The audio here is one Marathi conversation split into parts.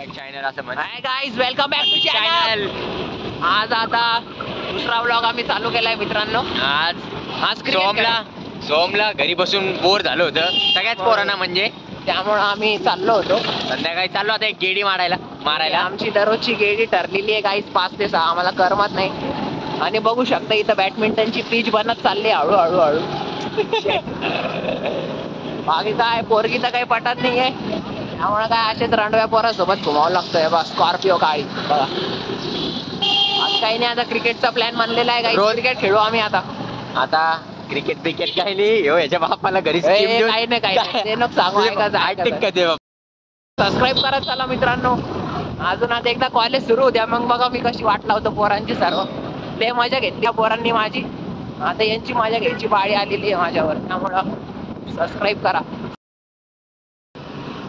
बॅक चॅनल असं म्हणा. Hi guys, welcome back to channel. आज आता दुसरा व्लॉग आम्ही चालू केलाय मित्रांनो. आज सोमला घरी बसून बोर झालं होतं सगळ्याच पोरांना, म्हणजे त्यामुळे आम्ही चाललो होतो. संध्याकाळी चाललो आता एक गेडी मारायला. आमची दररोजची गेडी ठरलेली आहे गाईज, 5 ते 6. आम्हाला करमत नाही. आणि बघू शकता इथं बॅडमिंटनची पिच बनत चालली हळू. बाकी काय पोरगी तर काही पटत नाहीये, त्यामुळे काय असेच रांडव्या पोरासोबत घुमावं लागतंय. बा स्कॉर्पिओ काळी बघा. आज काही नाही, आता क्रिकेटचा प्लॅन बनलेला आहे. रोज क्रिकेट खेळू आम्ही आता. क्रिकेट काही नाही हो, याच्या बापाला घरी काही नाही ते नको सांगू. सबस्क्राईब करत चला मित्रांनो. अजून आता एकदा कॉलेज सुरू होत्या, मग बघा मी कशी वाट लावतो पोरांची. सर्व लय मजा घेतली पोरांनी माझी. आता यांची मजा घ्यायची बाळी आलेली आहे माझ्यावर, त्यामुळं सबस्क्राईब करा.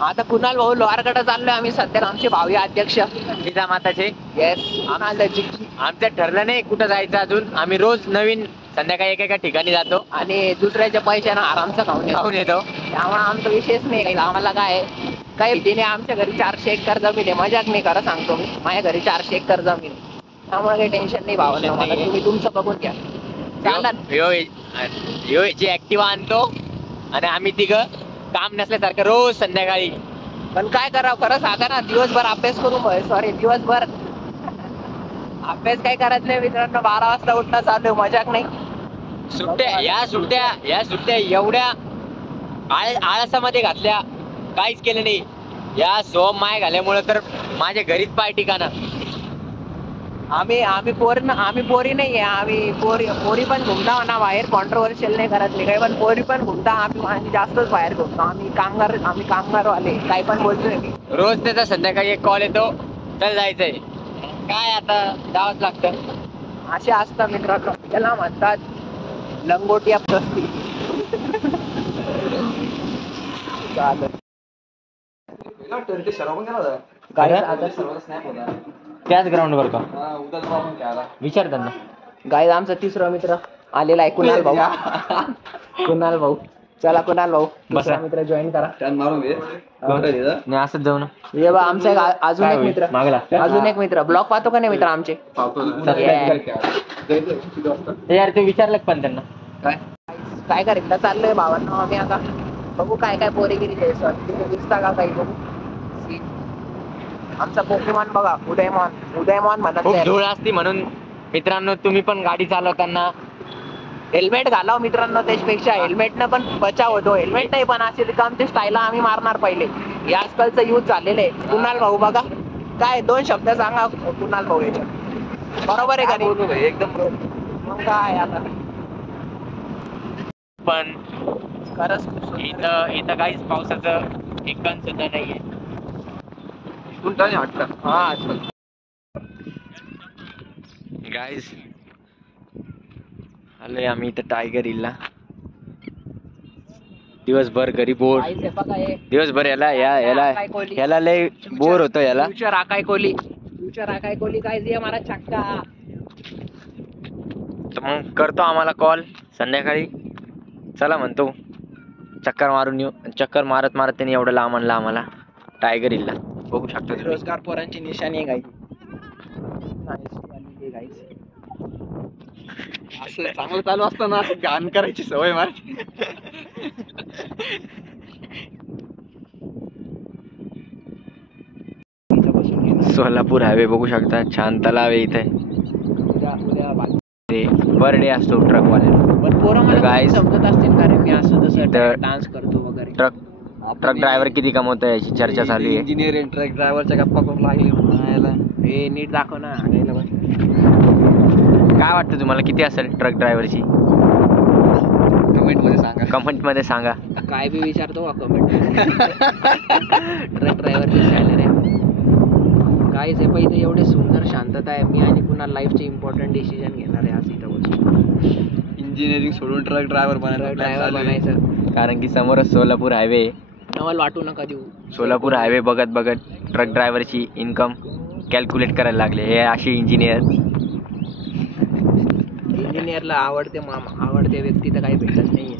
आता कुणाल भाऊ लोहारकडे चाललोय आम्ही सध्या. आमचे भावी अध्यक्ष माताचे. येस, आमचं ठरलं नाही कुठं जायचं अजून. आम्ही रोज नवीन संध्याकाळी एका ठिकाणी जातो आणि दुसऱ्याच्या पैशानं आरामचं खाऊन येतो. त्यामुळे आमचा विषयच नाही. आम्हाला काय काही तिने आमच्या घरी 400 एकर जमीन आहे. मजाक नाही, खरं सांगतो मी. माझ्या घरी 400 एकर जमीन, त्यामुळे काही टेन्शन नाही भावांना. मला तुम्ही तुमचं बघून घ्या. याची ऍक्टिव्हा आणतो आणि आम्ही तिघं काम नसल्यासारखं रोज संध्याकाळी. पण काय करावं, खरं सांगा ना. दिवसभर अभ्यास दिवसभर अभ्यास काय करत नाही मित्रांनो. 12 वाजता उठणं चालू, मजाक नाही. या सुट्ट्या एवढ्या आळसामध्ये घातल्या, काहीच केलं नाही. या सोम माय घाल्यामुळे तर माझ्या घरीच पाय ठिकाणा. आम्ही पोरी नाही आहे. आम्ही पोरी पण घुमता म्हणा बाहेर. कॉन्ट्रोवर्शियल नाही करत नाही काही, पण पोरी पण घुमता. आम्ही जास्तच बाहेर घुमतो. आम्ही कामगारवाले. काही पण बोलतोय मी. रोज त्याचा संध्याकाळी एक कॉल येतो, चल जायचंय. काय आता जावंच लागतं. असे असतात मित्रांनो, त्याला म्हणतात लंगोटी प्रस्ती. त्याच ग्राउंड वर का विचार त्यांना. गाईज, आमचा तिसरा मित्र आलेला आहे, कुणाल भाऊ. चला कुणाल भाऊ, दुसरा मित्र जॉईन करा. असंच जाऊ ना. ये बा आमचा अजून एक मित्र. अजून एक मित्र. ब्लॉग पाहतो का नाही मित्र आमचे? यार ते विचारलं पण त्यांना काय करीत चाललोय भावांना आम्ही आता. बघू काय पोरीगिरी द्यायचं दिसता का काही. बघू आमचा पोकेमॉन बघा, उदयमॉन म्हणत. खूप धूळ असती म्हणून मित्रांनो, तुम्ही पण गाडी चालवताना हेल्मेट घालाव मित्रांनो. त्याच्यापेक्षा हेल्मेटनं पण बचाव होतो. हेल्मेट नाही पण असे रिकामचे स्टाईला आम्ही मारणार पहिले. हे आजकालचं यूज झालेलं आहे. कुणाल भाऊ बघा, काय 2 शब्द सांगा कुणाल भाऊ याच्यात. बरोबर आहे का नाही? एकदम मग काय आता. पण खरंच इथं काहीच पावसाचं ठिकाण सुद्धा नाहीये. गाईज आलोय आम्ही इथं टायगर हिलला. दिवसभर घरी बोर. दिवसभर याला लय बोर होतो. याला फ्युचर आकाय कोहली काय हमारा छक्का. तर मग करतो आम्हाला कॉल संध्याकाळी. चला म्हणतो चक्कर मारून येऊ. चक्कर मारत त्याने एवढं लांब आणलं आम्हाला टायगर हिलला. बघू शकता बेरोजगार पोरांची निशाणी आहे गाई. असं चांगलं चालू असताना असं घाण करायची सवय माझी. सोलापूर हायवे बघू शकता. छान तलाव आहे इथे. पर डे असतो ट्रक वाले. काय समजत असतील, कारण मी असं जसं डान्स करतो वगैरे. ट्रक ड्रायव्हर किती कमवतो याची चर्चा चालू आहे. इंजिनियर ट्रक ड्रायव्हरच्या गप्पा करून लागले म्हणायला. हे नीट दाखव ना. काय वाटतं तुम्हाला किती असेल ट्रक ड्रायव्हरची? कमेंट मध्ये सांगा. काय बी विचारतो का कमेंट. ट्रक ड्रायव्हरची सॅलरी काय आहे. पण इथे एवढे सुंदर शांतता आहे. मी आणि पुन्हा लाईफचे इम्पॉर्टंट डिसिजन घेणार आहे आज इथं बसून. इंजिनिअरिंग सोडून ट्रक ड्रायव्हर बनायचं. कारण की समोरच सोलापूर हायवे. नवल वाटू नका देऊ. सोलापूर हायवे बघत ट्रक ड्रायव्हरची इन्कम कॅल्क्युलेट करायला लागले हे असे इंजिनियरला आवडते व्यक्ती तर काही भेटत नाहीये.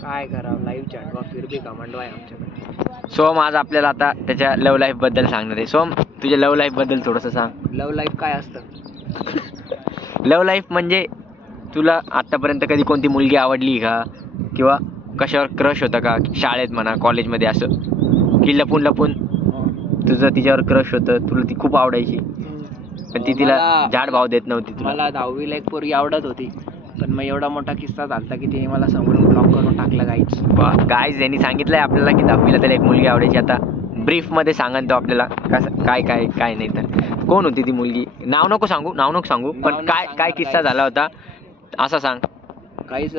काय करावं, लाईफ झंडवा फिर भी घमंडवा आहे आमच्याकडे. सोम आज आपल्याला आता त्याच्या लव्ह लाईफ बद्दल सांगणार आहे. सोम, तुझ्या लव्ह लाईफ बद्दल थोडंसं सांग. लव्ह लाईफ काय असतं? लव्ह लाईफ म्हणजे तुला आतापर्यंत कधी कोणती मुलगी आवडली का, किंवा कशावर क्रश होता का, शाळेत म्हणा कॉलेजमध्ये, असं की लपून लपून तुझं तिच्यावर क्रश होतं, तुला ती खूप आवडायची पण ती तिला झाड भाव देत नव्हती तुला. मला 10वीला एक पोरगी आवडत होती, पण मग एवढा मोठा किस्सा झाला की तिने मला समोरून ब्लॉक करून टाकलं. गाईज यांनी सांगितलंय आपल्याला की 10वीला त्याला एक मुलगी आवडायची. आता ब्रीफ मध्ये सांगन तो आपल्याला कसं काय काय काय नाही. तर कोण होती ती मुलगी? नाव नको सांगू पण काय काय किस्सा झाला होता असं सांग. काहीच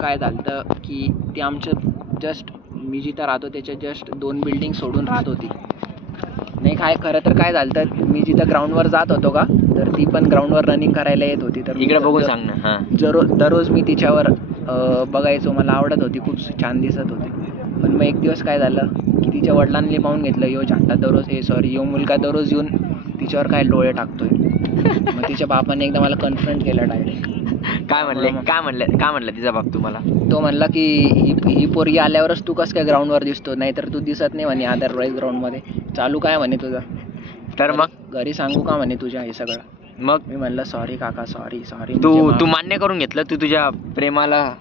काय झालं की ती आमच्या जस्ट, मी जिथं राहतो त्याच्या जस्ट 2 बिल्डिंग सोडून राहत होती. नाही काय खरं तर काय झालं, मी जिथं ग्राउंडवर जात होतो का, तर ती पण ग्राउंडवर रनिंग करायला येत होती. तर इकडे बघून सांग ना. हां, दररोज मी तिच्यावर बघायचो, मला आवडत होती, खूप छान दिसत होती. पण मग एक दिवस काय झालं की तिच्या वडिलांनी पाहून घेतलं, यो मुलगा दररोज येऊन तिच्यावर काय डोळे टाकतोय. मग तिच्या बापाने एकदा मला कन्फ्रंट केलं डायरेक्ट. काय म्हणलं तिचा बाप तुम्हाला? तो म्हणला की ही पोरगी आल्यावरच तू कसं काय ग्राउंडवर दिसतो, नाहीतर तू दिसत नाही म्हणे अदरवाईज ग्राउंडमध्ये. चालू काय म्हणे तुझं? तर मग घरी सांगू का म्हणे तुझ्या हे सगळं? मग मी म्हणलं सॉरी काका, सॉरी. तू मान्य करून घेतलं, तू तुझ्या प्रेमाला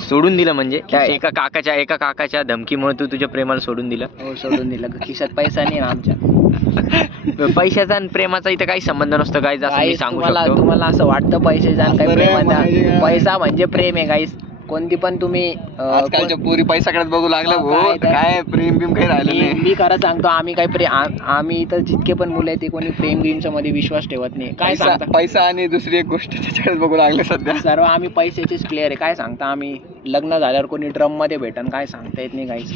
सोडून दिलं, म्हणजे त्या एका काकाच्या धमकीमुळे तू तुझ्या प्रेमाला सोडून दिलं? हो, सोडून दिलं. खिशात पैसा नाही ना आमच्या. पैशाचा आणि प्रेमाचा इथं काही संबंध नसतो गाईज, असं मी सांगू शकतो. तुम्हाला असं वाटतं पैशाचा आणि काही प्रेम? पैसा म्हणजे प्रेम आहे गाईस. कोणती पण तुम्ही आजकालच्या पोरी पैशाकडे बघू लागल्या भाऊ, काय प्रेम बिम काही राहिलं नाही. मी खरं सांगतो, आम्ही इथं जितके पण मुलं आहेत ते कोणी प्रेम गेमच्या मध्ये विश्वास ठेवत नाही. काय सांगता? पैसा आणि दुसरी एक गोष्ट त्याच्याकडे बघू लागले सध्या. सर्व आम्ही पैशाचेच प्लेअर आहे. काय सांगता, आम्ही लग्न झाल्यावर कोणी ड्रम मध्ये भेटन काय सांगता येत नाही गाईस.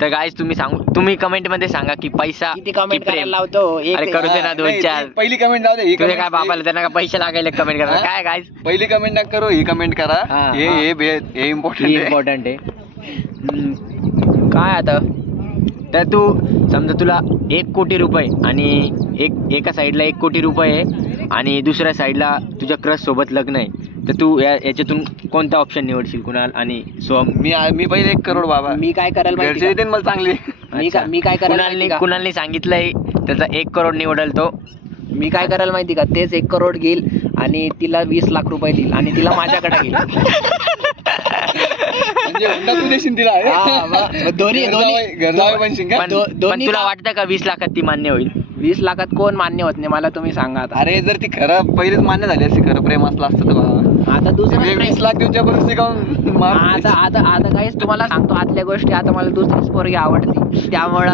तर गाईस तुम्ही कमेंट मध्ये सांगा की पैसा किती कमेंट करायला लावतो. अरे करू दे ना 2-4. पहिली कमेंट जाऊ दे. तुझ्या काय बापाला त्यांना काय पैसे लागायला कमेंट करा काय गाईस? पहिली कमेंट ना करू, ही कमेंट करा. हे इम्पॉर्टंट आहे. काय आता, तर तू समजा तुला 1 कोटी रुपये आणि एका साईडला 1 कोटी रुपये आहे आणि दुसऱ्या साईडला तुझ्या क्रश सोबत लग्न आहे, तर तू याच्यातून कोणता ऑप्शन निवडशील? कुणाल आणि सोम? मी पहिले 1 करोड बाबा. मी काय करायला माहिती घरचे मला चांगली. मी काय करायला कुणालने सांगितलंय त्याचा 1 करोड निवडल तो. मी काय करायला माहिती का, तेच 1 करोड घेईल आणि तिला 20 लाख रुपये देईल आणि तिला माझ्याकडे घेईल. म्हणजे हुंडा तू देशील तिला? पण तुला वाटतं का 20 लाखात ती मान्य होईल? 20 लाखात कोण मान्य होत नाही मला, तुम्ही सांगा आता. अरे जर ती खरं पहिलेच मान्य झाली असती, खरं प्रेम असलं असतं तर बाबा. आता दुसरं 20 लाख देऊन जबरदस्ती काऊन आता काहीच तुम्हाला सांगतो आतल्या गोष्टी. आता मला दुसरीच पोरगी आवडती, त्यामुळं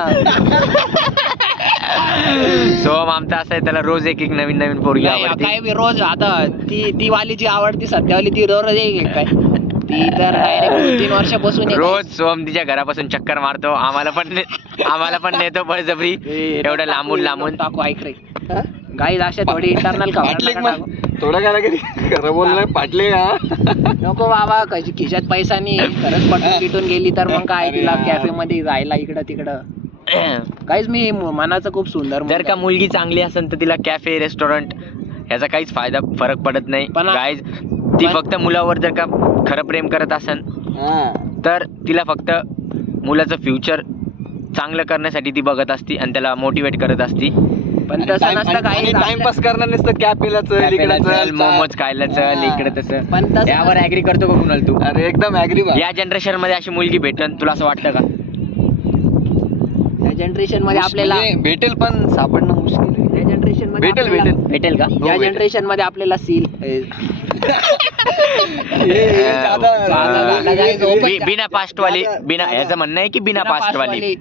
सोम आमचा असं आहे, त्याला रोज एक नवीन पोरगी आवडते. काय मी रोज आता ती वाली जी आवडती सध्यावाली ती रोज एक काय, ती तर डायरेक्ट 3 वर्षापासून रोज सोम तिच्या घरापासून चक्कर मारतो. आम्हाला पण नेतो बळजबरी, एवढं लांबून टाकू. ऐक रे गाईज, अशा थोडी इंटरनल थोडं काय लागेल खरं बोललं पाटले का नको बाबा. खिशात पैसा नाही, खरंच पटून पिटून गेली तर मग काय, तिला कॅफे मध्ये जायला इकडं तिकडं. काहीच मी मनाचं खूप सुंदर. जर का मुलगी चांगली असेल तर तिला कॅफे रेस्टॉरंट ह्याचा काहीच फरक पडत नाही. गाईज ती फक्त मुलावर जर का खरं प्रेम करत असेल तर तिला फक्त मुलाचं फ्युचर चांगलं करण्यासाठी ती बघत असती आणि त्याला मोटिवेट करत असती. पण तसं नसतं काही. टाइमपास करणार नसतं, कॅफेला चल, इकडे चल, मोमोज खायला चल, इकडे तसं. पण यावर ऍग्री करतो का कुणाल तू? अरे एकदम ऍग्री. या जनरेशन मध्ये अशी मुलगी भेटन तुला असं वाटतं का? या जनरेशन मध्ये आपल्याला भेटेल पण सापडणं मुश्किल आहे. या जनरेशन मध्ये भेटेल का? या जनरेशन मध्ये आपल्याला सील बिना पास्ट वाली, याचं म्हणणं आहे की बिना पास्ट वाली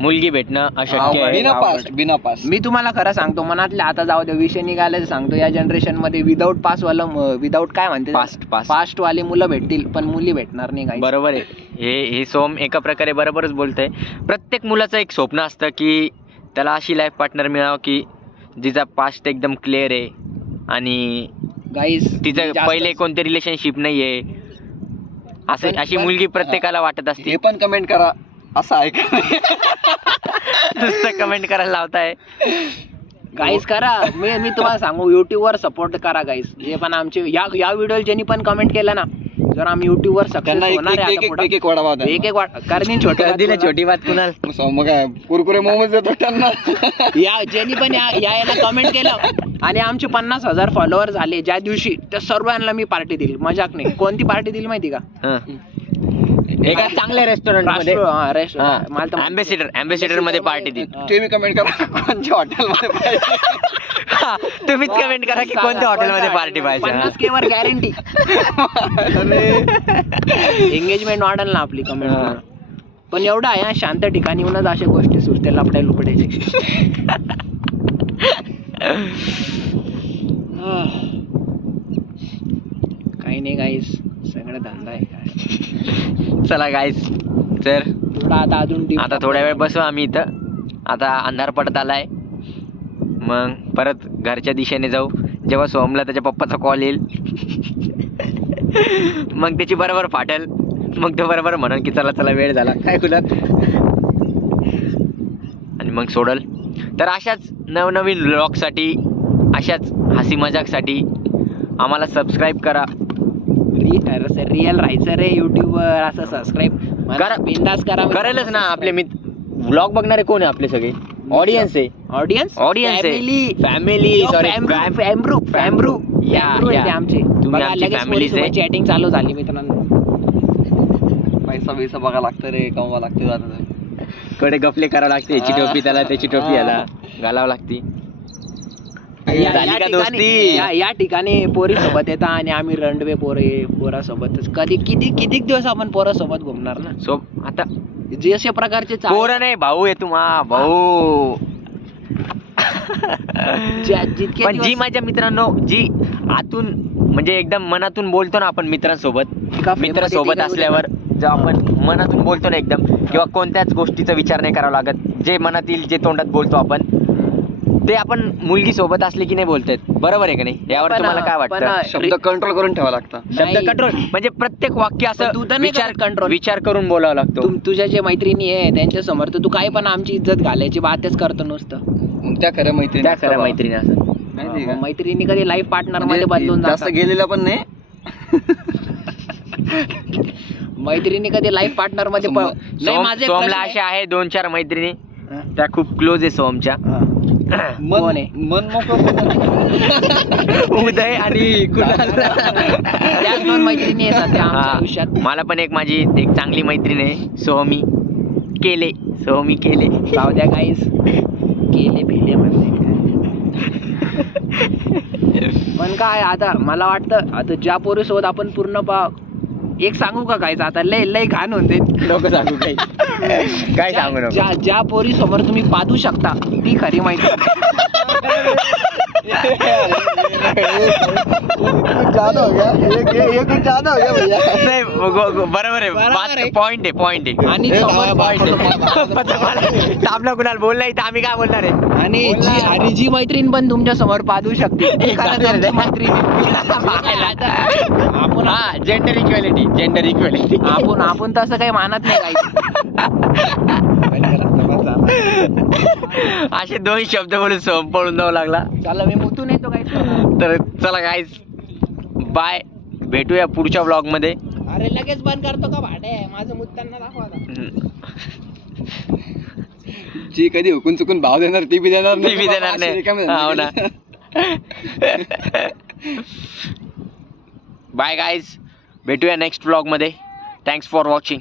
मुलगी भेटणं अशक्य आहे. बिना पास. मी तुम्हाला खरं सांगतो, मनातले आता जाऊ दे विषय निघाले सांगतो. या जनरेशन मध्ये विदाऊट पास वालं, विदाऊट काय म्हणते, पास्ट वाली मुलं भेटतील पण मुली भेटणार नाही काही. बरोबर आहे. हे सोम एका प्रकारे बरोबरच बोलतंय. प्रत्येक मुलाचं एक स्वप्न असतं की त्याला अशी लाईफ पार्टनर मिळावं की जिचा पास्ट एकदम क्लिअर आहे आणि तिचं पहिले कोणते रिलेशनशिप नाहीये, अशी मुलगी प्रत्येकाला वाटत असते. हे पण कमेंट करा असं आहे का? नुसतं कमेंट करायला लावताय. गाईस करा. मी तुम्हाला सांगू, युट्यूब वर सपोर्ट करा गाईस. जे पण आमचे या व्हिडिओ ज्यांनी पण कमेंट केलं ना जर आम्ही युट्यूबवर सक्सेस त्यांना होणार आहे आता पुढं, एक वडापाव द्या. एक कारण छोटे दिले छोटी बात कुणाल. मग काय कुरकुरे मोमोज देतो त्यांना. या ज्यांनी पण यायला कमेंट केलं आणि आमचे 50,000 फॉलोअर झाले ज्या दिवशी, त्या सर्वांना मी पार्टी दिली. मजाक नाही. कोणती पार्टी दिली माहिती का? एका चांगल्या रेस्टॉरंट मध्ये अँबॅसिडर मध्ये पार्टी दिली. तुम्ही कमेंट करा कोणत्या हॉटेलमध्ये पाहिजे. तुम्हीच कमेंट करा की कोणत्या हॉटेलमध्ये पार्टी पाहिजे. 50K वर गॅरंटी. एंगेजमेंट वाढेल ना आपली कमेंट. पण एवढं आहे, शांत ठिकाणी येऊनच अशा गोष्टी सुचते लपड्या लुपड्याचे. काही नाही गाईस, सगळं धंदा आहे काय. चला गाईस, तर आता थोड्या वेळ बसू आम्ही इथं. आता अंधार पडत आलाय. मग परत घरच्या दिशेने जाऊ. जेव्हा सोमला त्याच्या पप्पाचा कॉल येईल मग त्याची बरोबर फाटेल. मग तो बरोबर म्हणून की चला चला वेळ झाला काय कुलात, आणि मग सोडल. तर अशाच नवनवीन व्लॉगसाठी, अशाच हसी मजाकसाठी आम्हाला सबस्क्राईब करा. रिअल राहायचं रे युट्यूबवर. असं सबस्क्राईब करा, बिंदास करा. करेलच ना. आपले मित्र व्लॉग बघणारे कोण आहे? आपले सगळे ऑडियन्स आहे. ऑडियन्स फॅमिली सॉरी फॅम्ब्रू आमचे. तुम्ही आमची फॅमिलीज आहे. चॅटिंग चालू झाली मित्रांनो. पैसा बघा लागतं रे, कमवा लागतं. कडे गफले करावं लागते. याची टोपी त्याला, त्याची टोपी याला घालावं लागते. या ठिकाणी पोरी सोबत येतात आणि आम्ही रणवे पोरासोबतच. कधी किती दिवस आपण पोरासोबत घुमणार ना. सो आता जे अशा प्रकारचे पोरं नाही, भाऊ आहे तुम्हा भाऊ. पण जी माझ्या मित्रांनो, जी आतून म्हणजे एकदम मनातून बोलतो ना आपण मित्रांसोबत, मित्रांसोबत असल्यावर जेव्हा आपण मनातून बोलतो ना एकदम, किंवा कोणत्याच गोष्टीचा विचार नाही करावा लागत, जे मनातील जे तोंडात बोलतो आपण ते आपण मुलगी सोबत असले की नाही बोलतायत. बरोबर आहे का नाही? यावर तुम्हाला काय वाटतं? शब्द कंट्रोल करून ठेवा लागतं. शब्द कंट्रोल म्हणजे प्रत्येक वाक्य असं विचार करून बोलावं लागतो. तुझ्या जे मैत्रिणी आहे त्यांच्या समोर तर तू काय पण आमची इज्जत घालायची बातच करतो नुसतं. मग त्या खऱ्या मैत्रिणी असं मैत्रिणी कधी लाईफ पार्टनर मध्ये बदलून जास्त गेलेला पण नाही. मैत्रिणी कधी लाईफ पार्टनर मध्ये सोमला अशा आहे 2-4 मैत्रिणी, त्या खूप क्लोज आहे सोमच्या. कोण आहे? मन मोकळं उदय आणि कुणाल. त्या 2 मैत्रिणी आहेत त्या आमच्या आयुष्यात. मला पण एक माझी एक चांगली मैत्रीण आहे, सोहमी केले. जाऊ द्या गाईस, केले भेले म्हणते. पण काय आता मला वाटतं, आता ज्या पोरी सोबत आपण पूर्ण एक सांगू का गाईस, आता लय घाण होते लोक सांगू काही काय सांगू नको. ज्या पोरी समोर तुम्ही पादू शकता ती खरी माहिती. नाही बरोबर आहे, पॉइंट आहे. आणि आपला कुणाला बोलला इथं आम्ही काय बोलणार आहे. आणि जी मैत्रीण पण तुमच्या समोर पादू शकते आपण. जेंडर इक्वेलिटी आपण तसं काही मानत नाही काही. असे 2 शब्द बोलून सोम पळून जावं लागला. चला मी मुतून येतो काय. तर चला गाईज, बाय. भेटूया पुढच्या व्लॉग मध्ये. अरे लगेच बंद करतो का भाडे, माझं मुत्तांना दाखवा. जी कधी हुकून चुकून भाव देणार ती बी देणार नाही. बाय गाईज, भेटूया नेक्स्ट व्लॉग मध्ये. Thanks for watching.